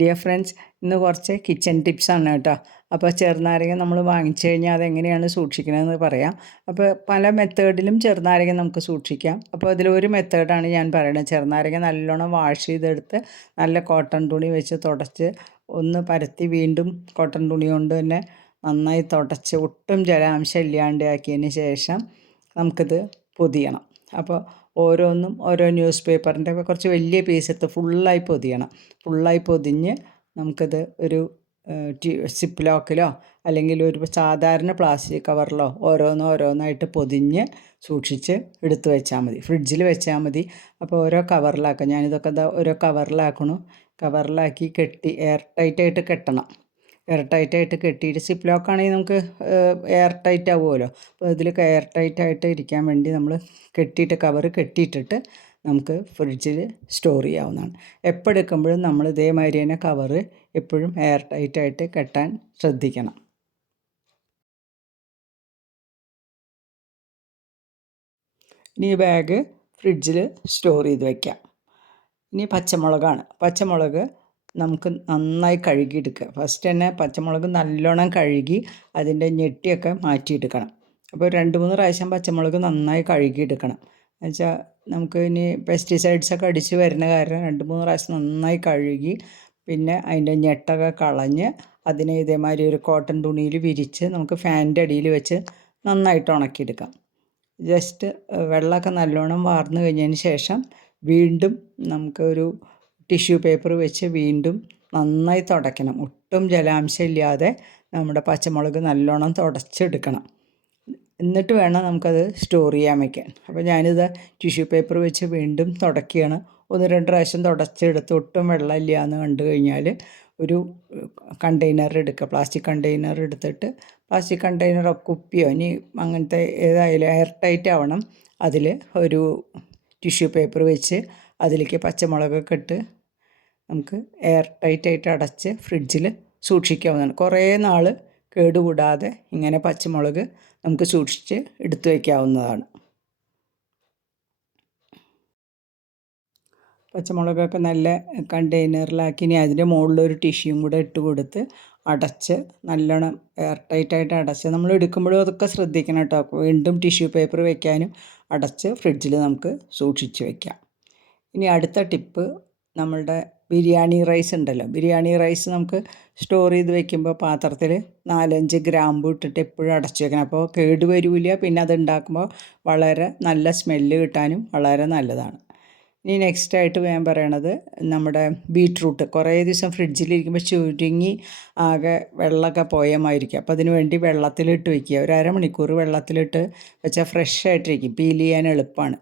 Dear friends, ഇന്ന് കുറച്ച് kitchen ടിപ്സാണ് കേട്ടോ. അപ്പോൾ ചെറുനാരങ്ങ നമ്മൾ വാങ്ങിച്ചു കഴിഞ്ഞാൽ അതെങ്ങനെയാണ് സൂക്ഷിക്കണമെന്ന് പറയാം. അപ്പോൾ പല മെത്തേഡിലും ചെറുനാരങ്ങ നമുക്ക് സൂക്ഷിക്കാം. അപ്പോൾ അതിലൊരു മെത്തേഡാണ് ഞാൻ പറയുന്നത്. ചെറുനാരങ്ങ നല്ലോണം വാഷ് ചെയ്തെടുത്ത് നല്ല കോട്ടൺ തുണി വെച്ച് തുടച്ച് ഒന്ന് പരത്തി വീണ്ടും കോട്ടൺ തുണി കൊണ്ട് തന്നെ നന്നായി തുടച്ച് ഒട്ടും ജലാംശം ഇല്ലാണ്ടാക്കിയതിന് ശേഷം നമുക്കിത് പൊതിയണം. അപ്പോൾ ഓരോന്നും ഓരോ ന്യൂസ് പേപ്പറിൻ്റെ കുറച്ച് വലിയ പീസ് എടുത്ത് ഫുള്ളായി പൊതിയണം. ഫുള്ളായി പൊതിഞ്ഞ് നമുക്കത് ഒരു സിപ്പ് ലോക്കിലോ അല്ലെങ്കിൽ ഒരു സാധാരണ പ്ലാസ്റ്റിക് കവറിലോ ഓരോന്നായിട്ട് പൊതിഞ്ഞ് സൂക്ഷിച്ച് എടുത്ത് വെച്ചാൽ മതി. ഫ്രിഡ്ജിൽ വെച്ചാൽ മതി. അപ്പോൾ ഓരോ കവറിലാക്കാം. ഞാനിതൊക്കെ ഓരോ കവറിലാക്കണു. കവറിലാക്കി കെട്ടി എയർ ടൈറ്റായിട്ട് കെട്ടണം. എയർ ടൈറ്റായിട്ട് കെട്ടിയിട്ട് സിപ്പ് ലോക്കാണെങ്കിൽ നമുക്ക് എയർ ടൈറ്റ് ആവുമല്ലോ. അപ്പോൾ ഇതിൽ എയർ ടൈറ്റായിട്ട് ഇരിക്കാൻ വേണ്ടി നമ്മൾ കവറ് കെട്ടിയിട്ടിട്ട് നമുക്ക് ഫ്രിഡ്ജിൽ സ്റ്റോർ ചെയ്യാവുന്നതാണ്. എപ്പോൾ എടുക്കുമ്പോഴും നമ്മൾ ഇതേമാതിരി തന്നെ കവറ് എപ്പോഴും എയർ ടൈറ്റായിട്ട് കെട്ടാൻ ശ്രദ്ധിക്കണം. ഇനി ഈ ബാഗ് ഫ്രിഡ്ജിൽ സ്റ്റോർ ചെയ്ത് വയ്ക്കാം. ഇനി പച്ചമുളക് നമുക്ക് നന്നായി കഴുകിയെടുക്കുക. ഫസ്റ്റ് തന്നെ പച്ചമുളക് നല്ലോണം കഴുകി അതിൻ്റെ ഞെട്ടിയൊക്കെ മാറ്റിയെടുക്കണം. അപ്പോൾ 2-3 പ്രാവശ്യം പച്ചമുളക് നന്നായി കഴുകിയെടുക്കണം. എന്നുവെച്ചാൽ നമുക്ക് ഇനി പെസ്റ്റിസൈഡ്സൊക്കെ അടിച്ച് വരുന്ന കാരണം 2-3 പ്രാവശ്യം നന്നായി കഴുകി പിന്നെ അതിൻ്റെ ഞെട്ടൊക്കെ കളഞ്ഞ് അതിനെ ഇതേമാതിരി ഒരു കോട്ടൺ തുണിയിൽ വിരിച്ച് നമുക്ക് ഫാനിൻ്റെ അടിയിൽ വെച്ച് നന്നായിട്ട് ഉണക്കിയെടുക്കാം. ജസ്റ്റ് വെള്ളമൊക്കെ നല്ലോണം വാർന്നു കഴിഞ്ഞതിന് ശേഷം വീണ്ടും നമുക്കൊരു ടിഷ്യൂ പേപ്പർ വെച്ച് വീണ്ടും നന്നായി തുടയ്ക്കണം. ഒട്ടും ജലാംശം ഇല്ലാതെ നമ്മുടെ പച്ചമുളക് നല്ലോണം തുടച്ചെടുക്കണം. എന്നിട്ട് വേണം നമുക്കത് സ്റ്റോർ ചെയ്യാൻ വയ്ക്കാൻ. അപ്പോൾ ഞാനിത് ടിഷ്യൂ പേപ്പർ വെച്ച് വീണ്ടും തുടയ്ക്കുകയാണ്. 1-2 പ്രാവശ്യം തുടച്ചെടുത്ത് ഒട്ടും വെള്ളമില്ല എന്ന് കണ്ടു കഴിഞ്ഞാൽ ഒരു കണ്ടെയ്നർ എടുക്കുക. പ്ലാസ്റ്റിക് കണ്ടെയ്നർ എടുത്തിട്ട് പ്ലാസ്റ്റിക് കണ്ടെയ്നറോ കുപ്പിയോ ഇനി അങ്ങനത്തെ ഏതായാലും എയർ ടൈറ്റ് ആവണം. അതിൽ ഒരു ടിഷ്യൂ പേപ്പർ വെച്ച് അതിലേക്ക് പച്ചമുളകൊക്കെ ഇട്ട് നമുക്ക് എയർ ടൈറ്റായിട്ട് അടച്ച് ഫ്രിഡ്ജിൽ സൂക്ഷിക്കാവുന്നതാണ്. കുറേ നാൾ കേടുകൂടാതെ ഇങ്ങനെ പച്ചമുളക് നമുക്ക് സൂക്ഷിച്ച് എടുത്തു വയ്ക്കാവുന്നതാണ്. പച്ചമുളകൊക്കെ നല്ല കണ്ടെയ്നറിലാക്കി ഇനി അതിൻ്റെ മുകളിലൊരു ടിഷ്യൂം കൂടെ ഇട്ട് കൊടുത്ത് അടച്ച് നല്ലോണം എയർ ടൈറ്റായിട്ട് അടച്ച് നമ്മൾ എടുക്കുമ്പോഴും അതൊക്കെ ശ്രദ്ധിക്കണം കേട്ടോ. വീണ്ടും ടിഷ്യൂ പേപ്പർ വയ്ക്കാനും അടച്ച് ഫ്രിഡ്ജിൽ നമുക്ക് സൂക്ഷിച്ച് വയ്ക്കാം. ഇനി അടുത്ത ടിപ്പ്, നമ്മളുടെ ബിരിയാണി റൈസ് ഉണ്ടല്ലോ. ബിരിയാണി റൈസ് നമുക്ക് സ്റ്റോർ ചെയ്ത് വെക്കുമ്പോൾ പാത്രത്തിൽ 4-5 ഗ്രാമ്പു ഇട്ടിട്ട് എപ്പോഴും അടച്ചു വെക്കണം. അപ്പോൾ കേടുവരില്ല. പിന്നെ അത് ഉണ്ടാക്കുമ്പോൾ വളരെ നല്ല സ്മെല്ല് കിട്ടാനും വളരെ നല്ലതാണ്. ഇനി നെക്സ്റ്റായിട്ട് ഞാൻ പറയണത് നമ്മുടെ ബീട്രൂട്ട് കുറേ ദിവസം ഫ്രിഡ്ജിലിരിക്കുമ്പോൾ ചുരുങ്ങി ആകെ വെള്ളമൊക്കെ പോയമായിരിക്കും. അപ്പോൾ അതിന് വേണ്ടി വെള്ളത്തിലിട്ട് വയ്ക്കുക. ഒരു അരമണിക്കൂർ വെള്ളത്തിലിട്ട് വെച്ചാൽ ഫ്രഷ് ആയിട്ടിരിക്കും. പീൽ ചെയ്യാൻ എളുപ്പമാണ്.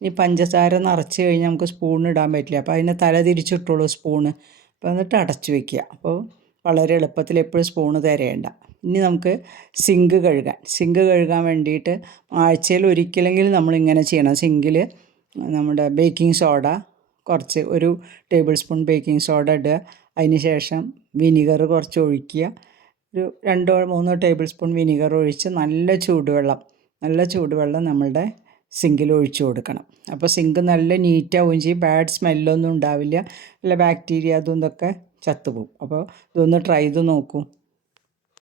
ഇനി പഞ്ചസാര നിറച്ച് കഴിഞ്ഞാൽ നമുക്ക് സ്പൂൺ ഇടാൻ പറ്റില്ല. അപ്പോൾ അതിനെ തല തിരിച്ചിട്ടുള്ളൂ സ്പൂണ്. അപ്പോൾ എന്നിട്ട് അടച്ചു വയ്ക്കുക. അപ്പോൾ വളരെ എളുപ്പത്തിൽ എപ്പോഴും സ്പൂണ് തരേണ്ട. ഇനി നമുക്ക് സിങ്ക് കഴുകാൻ വേണ്ടിയിട്ട് ആഴ്ചയിൽ ഒരിക്കലെങ്കിലും നമ്മളിങ്ങനെ ചെയ്യണം. സിങ്കിൽ നമ്മുടെ ബേക്കിംഗ് സോഡ കുറച്ച് 1 ടേബിൾ സ്പൂൺ ബേക്കിംഗ് സോഡ ഇടുക. അതിന് ശേഷം വിനിഗർ കുറച്ച് ഒഴിക്കുക. ഒരു 2-3 ടേബിൾ സ്പൂൺ വിനിഗർ ഒഴിച്ച് നല്ല ചൂടുവെള്ളം നമ്മളുടെ സിങ്കിൽ ഒഴിച്ചു കൊടുക്കണം. അപ്പോൾ സിങ്ക് നല്ല നീറ്റാവുകയും ചെയ്യും. ബാഡ് സ്മെല്ലൊന്നും ഉണ്ടാവില്ല. നല്ല ബാക്ടീരിയ അതും ഇതൊക്കെ ചത്തുപോകും. അപ്പോൾ ഇതൊന്ന് ട്രൈ ചെയ്ത് നോക്കൂ.